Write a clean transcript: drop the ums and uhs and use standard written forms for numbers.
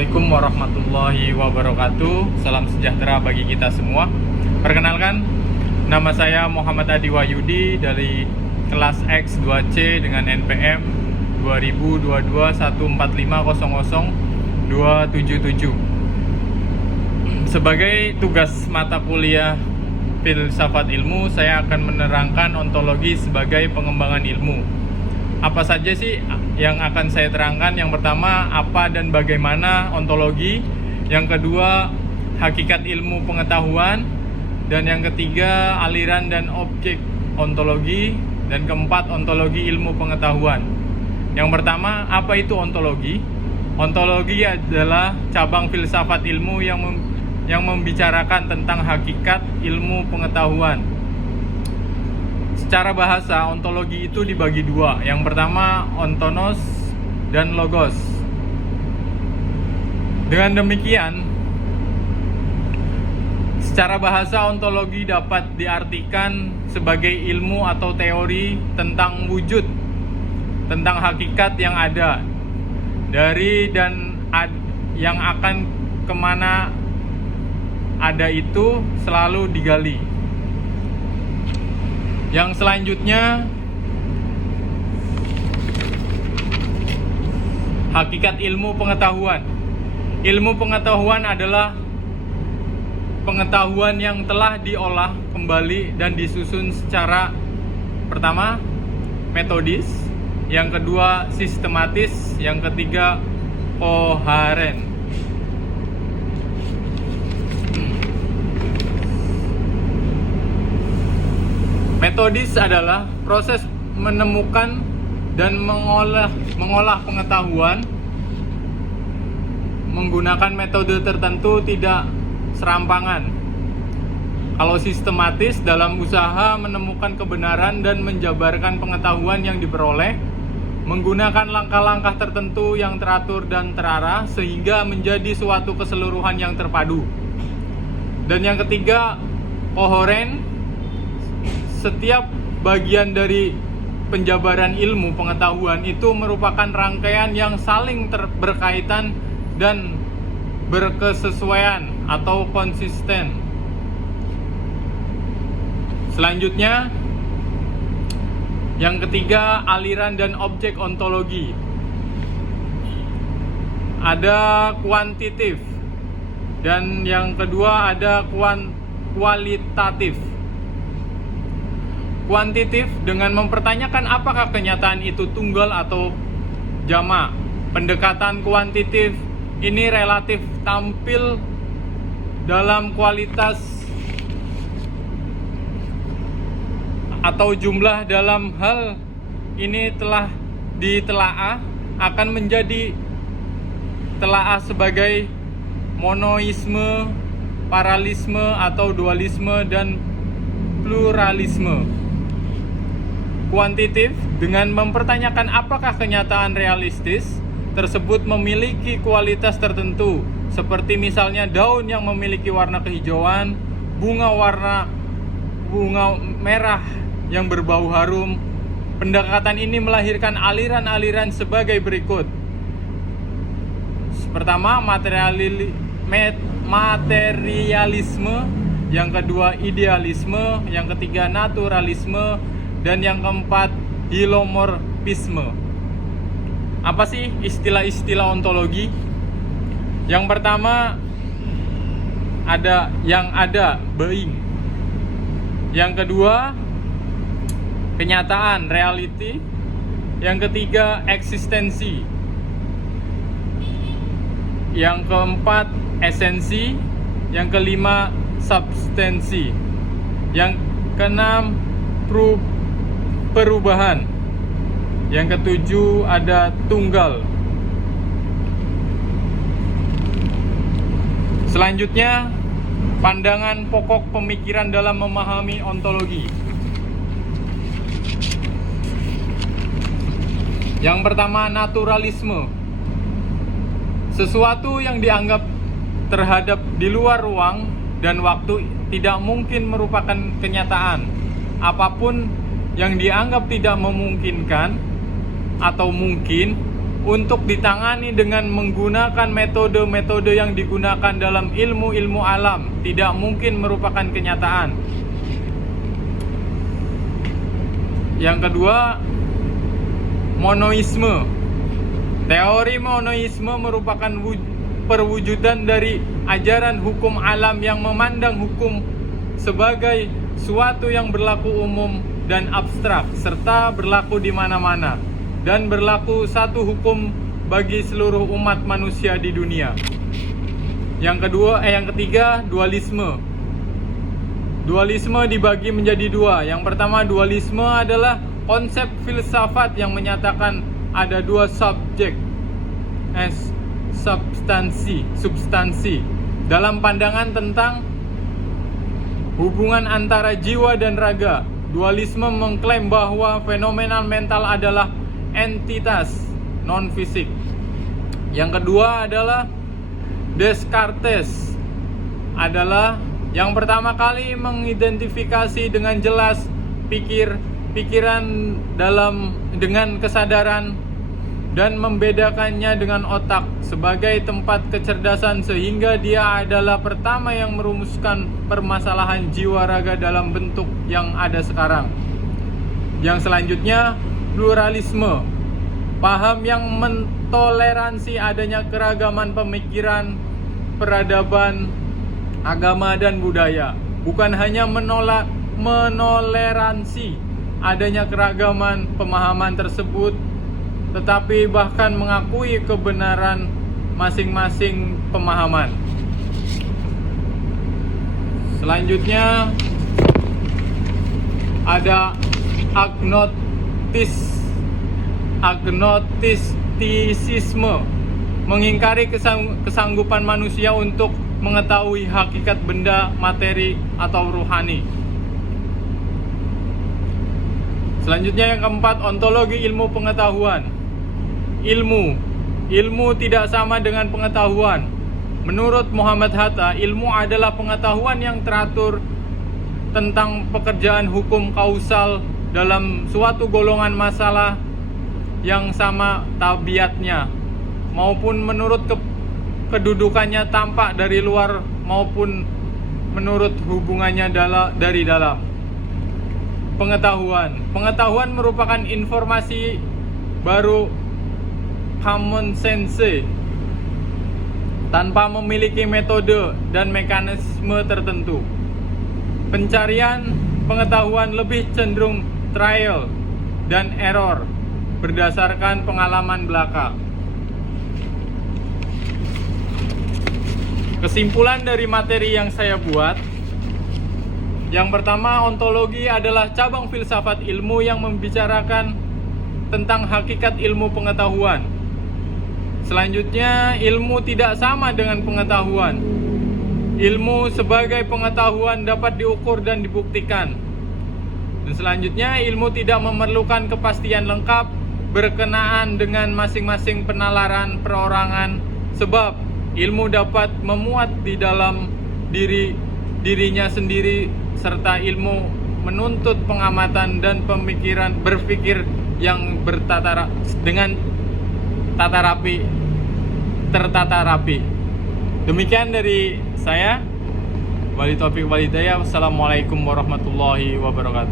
Assalamualaikum warahmatullahi wabarakatuh. Salam sejahtera bagi kita semua. Perkenalkan, nama saya Muhammad Adi Wahyudi dari kelas X 2C dengan NPM 202214500277. Sebagai tugas mata kuliah filsafat ilmu, saya akan menerangkan ontologi sebagai pengembangan ilmu. Apa saja sih yang akan saya terangkan? Yang pertama, apa dan bagaimana ontologi. Yang kedua, hakikat ilmu pengetahuan. Dan yang ketiga, aliran dan objek ontologi. Dan keempat, ontologi ilmu pengetahuan. Yang pertama, apa itu ontologi? Ontologi adalah cabang filsafat ilmu yang membicarakan tentang hakikat ilmu pengetahuan. Secara bahasa, ontologi itu dibagi dua. Yang pertama, ontonos dan logos. Dengan demikian, secara bahasa, ontologi dapat diartikan sebagai ilmu atau teori tentang wujud, tentang hakikat yang ada, dari dan yang akan kemana ada itu selalu digali. Yang selanjutnya, hakikat ilmu pengetahuan. Ilmu pengetahuan adalah pengetahuan yang telah diolah kembali dan disusun secara pertama metodis, yang kedua sistematis, yang ketiga koheren. Metodis adalah proses menemukan dan mengolah pengetahuan menggunakan metode tertentu, tidak serampangan. Kalau sistematis, dalam usaha menemukan kebenaran dan menjabarkan pengetahuan yang diperoleh menggunakan langkah-langkah tertentu yang teratur dan terarah sehingga menjadi suatu keseluruhan yang terpadu. Dan yang ketiga, koheren. Setiap bagian dari penjabaran ilmu pengetahuan itu merupakan rangkaian yang saling berkaitan dan berkesesuaian atau konsisten. Selanjutnya, yang ketiga, aliran dan objek ontologi. Ada kuantitatif dan yang kedua ada kualitatif. Kuantitatif dengan mempertanyakan apakah kenyataan itu tunggal atau jamak. Pendekatan kuantitatif ini relatif tampil dalam kualitas atau jumlah. Dalam hal ini telah ditelaah akan menjadi telaah sebagai monoisme, paralisme atau dualisme dan pluralisme. Kuantitatif dengan mempertanyakan apakah kenyataan realistis tersebut memiliki kualitas tertentu, seperti misalnya daun yang memiliki warna kehijauan, bunga merah yang berbau harum. Pendekatan ini melahirkan aliran-aliran sebagai berikut. Pertama, materialisme, yang kedua idealisme, yang ketiga naturalisme, dan yang keempat hilomorfisme. Apa sih istilah-istilah ontologi? Yang pertama ada being. Yang kedua kenyataan, reality. Yang ketiga eksistensi. Yang keempat esensi. Yang kelima substansi. Yang keenam perubahan. Yang ketujuh ada tunggal. Selanjutnya, pandangan pokok pemikiran dalam memahami ontologi. Yang pertama, naturalisme. Sesuatu yang dianggap terhadap di luar ruang dan waktu tidak mungkin merupakan kenyataan. Apapun yang dianggap tidak memungkinkan atau mungkin untuk ditangani dengan menggunakan metode-metode yang digunakan dalam ilmu-ilmu alam tidak mungkin merupakan kenyataan. Yang kedua, monoisme. Teori monoisme merupakan perwujudan dari ajaran hukum alam yang memandang hukum sebagai suatu yang berlaku umum dan abstrak serta berlaku di mana-mana dan berlaku satu hukum bagi seluruh umat manusia di dunia. Yang ketiga, dualisme. Dualisme dibagi menjadi dua. Yang pertama, dualisme adalah konsep filsafat yang menyatakan ada dua subjek substansi dalam pandangan tentang hubungan antara jiwa dan raga. Dualisme mengklaim bahwa fenomena mental adalah entitas non-fisik. Yang kedua adalah Descartes, adalah yang pertama kali mengidentifikasi dengan jelas pikiran dengan kesadaran dan membedakannya dengan otak sebagai tempat kecerdasan, sehingga dia adalah pertama yang merumuskan permasalahan jiwa raga dalam bentuk yang ada sekarang. Yang selanjutnya, pluralisme, paham yang mentoleransi adanya keragaman pemikiran, peradaban, agama dan budaya, bukan hanya menoleransi adanya keragaman pemahaman tersebut, tetapi bahkan mengakui kebenaran masing-masing pemahaman. Selanjutnya ada agnostisisme, mengingkari kesanggupan manusia untuk mengetahui hakikat benda, materi, atau ruhani. Selanjutnya yang keempat, ontologi ilmu pengetahuan. Ilmu tidak sama dengan pengetahuan. Menurut Muhammad Hatta, ilmu adalah pengetahuan yang teratur tentang pekerjaan hukum kausal dalam suatu golongan masalah yang sama tabiatnya, maupun menurut kedudukannya tampak dari luar maupun menurut hubungannya dari dalam. Pengetahuan merupakan informasi baru common sense tanpa memiliki metode dan mekanisme tertentu. Pencarian pengetahuan lebih cenderung trial dan error berdasarkan pengalaman belaka. Kesimpulan dari materi yang saya buat, yang pertama, ontologi adalah cabang filsafat ilmu yang membicarakan tentang hakikat ilmu pengetahuan. Selanjutnya, ilmu tidak sama dengan pengetahuan. Ilmu sebagai pengetahuan dapat diukur dan dibuktikan. Dan selanjutnya, ilmu tidak memerlukan kepastian lengkap berkenaan dengan masing-masing penalaran perorangan, sebab ilmu dapat memuat di dalam dirinya sendiri, serta ilmu menuntut pengamatan dan berpikir yang tertata rapi. Demikian dari saya. Wabillahi taufiq wal hidayah. Wassalamualaikum warahmatullahi wabarakatuh.